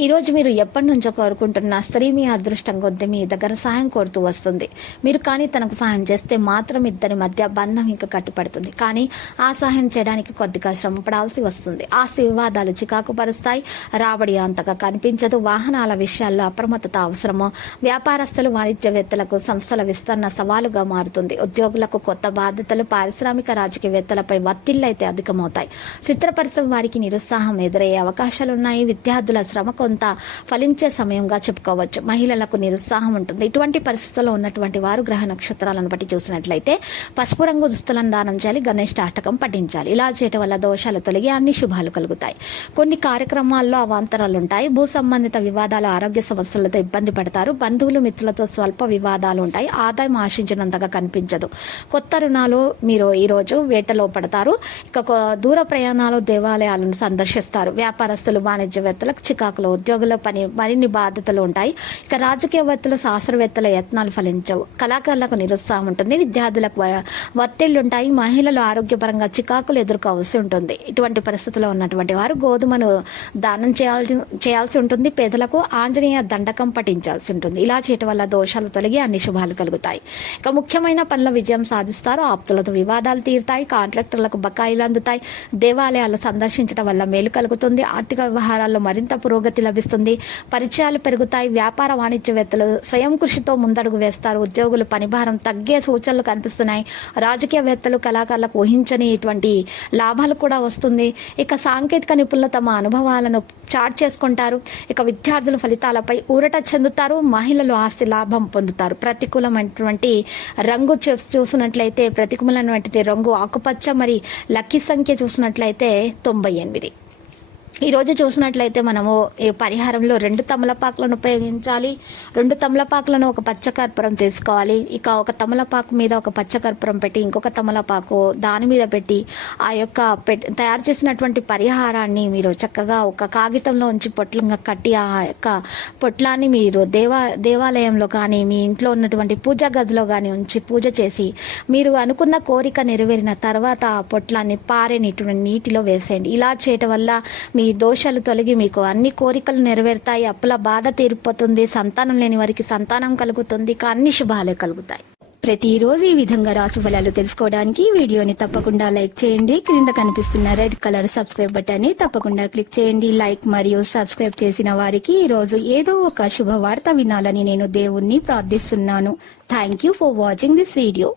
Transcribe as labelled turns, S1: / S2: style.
S1: ఈరోజు మీరు ఎప్పటి నుంచో కోరుకుంటున్న స్త్రీ మీ అదృష్టం కొద్ది మీ దగ్గర సహాయం కోరుతూ వస్తుంది. మీరు కానీ తనకు సహాయం చేస్తే మాత్రం ఇద్దరి మధ్య బంధం ఇంకా కట్టుపడుతుంది కానీ ఆ సహాయం చేయడానికి కొద్దిగా శ్రమ పడాల్సి వస్తుంది. ఆస్తి వివాదాలు చికాకు పరుస్తాయి. రాబడి అంతగా కనిపించదు. వాహనాల విషయాల్లో అప్రమత్తత అవసరము. వ్యాపారస్తులు వాణిజ్యవేత్తలకు సంస్థల విస్తరణ సవాలుగా మారుతుంది. ఉద్యోగులకు కొత్త బాధ్యతలు పారిశ్రామిక రాజకీయవేత్తలపై ఒత్తిళ్ళైతే అధికమవుతాయి. చిత్ర పరిశ్రమ వారికి నిరుత్సాహం ఎదురయ్యే అవకాశాలున్నాయి. విద్యార్థుల శ్రమ కొంత ఫలించే సమయంగా చెప్పుకోవచ్చు. మహిళలకు నిరుత్సాహం ఉంటుంది. ఇటువంటి పరిస్థితుల్లో ఉన్నటువంటి వారు గ్రహ నక్షత్రాలను బట్టి చూసినట్లయితే పసుపు రంగు దుస్తులను దానం చేయాలి. గణేష్ అష్టకం పఠించాలి. ఇలా చేయటం వల్ల దోషాలు తొలగి అన్ని శుభాలు కలుగుతాయి. కొన్ని కార్యక్రమాల్లో అవాంతరాలు ఉంటాయి. భూ సంబంధిత వివాదాలు ఆరోగ్య సమస్యలతో ఇబ్బంది పడతారు. బంధువులు మిత్రులతో స్వల్ప వివాదాలు ఉంటాయి. ఆదాయం ఆశించినంతగా కనిపించదు. కొత్త రుణాలు మీరు ఈరోజు వేటలో పడతారు. ఇక దూర ప్రయాణాలు దేవాలయాలను సందర్శిస్తారు. వ్యాపారస్తులు వాణిజ్యవేత్తలకు చికాకులు ఉద్యోగుల పని మరిన్ని బాధ్యతలు ఉంటాయి. ఇక రాజకీయవేత్తలు శాస్త్రవేత్తల యత్నాలు ఫలించవు. కళాకారులకు నిరుత్సాహం ఉంటుంది. విద్యార్థులకు ఒత్తిళ్ళు ఉంటాయి. మహిళలు ఆరోగ్యపరంగా చికాకులు ఎదుర్కోవాల్సి ఉంటుంది. ఇటువంటి పరిస్థితుల్లో ఉన్నటువంటి వారు గోధుమను దానం చేయాల్సి చేయాల్సి ఉంటుంది. పేదలకు ఆంజనేయ దండకం పఠించాల్సి ఉంటుంది. ఇలా చేయటం వల్ల దోషాలు తొలగి అన్ని శుభాలు కలుగుతాయి. ఇక ముఖ్యమైన పనుల విజయం సాధిస్తారు. ఆప్తులతో వివాదాలు తీరుతాయి. కాంట్రాక్టర్లకు బకాయిలు అందుతాయి. దేవాలయాలు సందర్శించడం వల్ల మేలు కలుగుతుంది. ఆర్థిక వ్యవహారాల్లో మరింత పురోగతి లభిస్తుంది. పరిచయాలు పెరుగుతాయి. వ్యాపార వాణిజ్యవేత్తలు స్వయం కృషితో ముందడుగు వేస్తారు. ఉద్యోగులు పనిభారం తగ్గే సూచనలు కనిపిస్తున్నాయి. రాజకీయవేత్తలు కళాకారులకు ఊహించని ఇటువంటి లాభాలు కూడా వస్తుంది. ఇక సాంకేతిక నిపుణులు తమ అనుభవాలను చాట్ చేసుకుంటారు. ఇక విద్యార్థుల ఫలితాలపై ఊరట చెందుతారు. మహిళలు ఆస్తి లాభం పొందుతారు. ప్రతికూలమైనటువంటి రంగు చూసినట్లయితే ప్రతికూలమైనటువంటి రంగు ఆకుపచ్చ మరి లక్కీ సంఖ్య చూసినట్లయితే తొంభై ఎనిమిది. ఈరోజు చూసినట్లయితే మనము ఈ పరిహారంలో రెండు తమలపాకులను ఉపయోగించాలి. రెండు తమలపాకులను ఒక పచ్చకర్పూరం తీసుకోవాలి. ఇక ఒక తమలపాకు మీద ఒక పచ్చకర్పూరం పెట్టి ఇంకొక తమలపాకు దాని మీద పెట్టి ఆ యొక్క పెట్- తయారు చేసినటువంటి పరిహారాన్ని మీరు చక్కగా ఒక కాగితంలో ఉంచి పొట్లంగా కట్టి ఆ యొక్క పొట్లాన్ని మీరు దేవా దేవాలయంలో కానీ మీ ఇంట్లో ఉన్నటువంటి పూజా గదిలో కానీ ఉంచి పూజ చేసి మీరు అనుకున్న కోరిక నెరవేరిన తర్వాత ఆ పొట్లాన్ని పారే నీటిలో వేసేయండి. ఇలా చేయటం వల్ల మీ దోషాలు తొలగి మీకు అన్ని కోరికలు నెరవేరుతాయి. అప్పుల బాధ తీరిపోతుంది. సంతానం లేని వారికి సంతానం కలుగుతుంది. అన్ని శుభాలే కలుగుతాయి. ప్రతిరోజు ఈ విధంగా రాసు ఫలాలు తెలుసుకోవడానికి వీడియోని తప్పకుండా లైక్ చేయండి. క్రింద కనిపిస్తున్న రెడ్ కలర్ సబ్స్క్రైబ్ బటన్ని తప్పకుండా క్లిక్ చేయండి. లైక్ మరియు సబ్స్క్రైబ్ చేసిన వారికి ఈ రోజు ఏదో ఒక శుభవార్త వినాలని నేను దేవుణ్ణి ప్రార్థిస్తున్నాను. Thank you for watching this video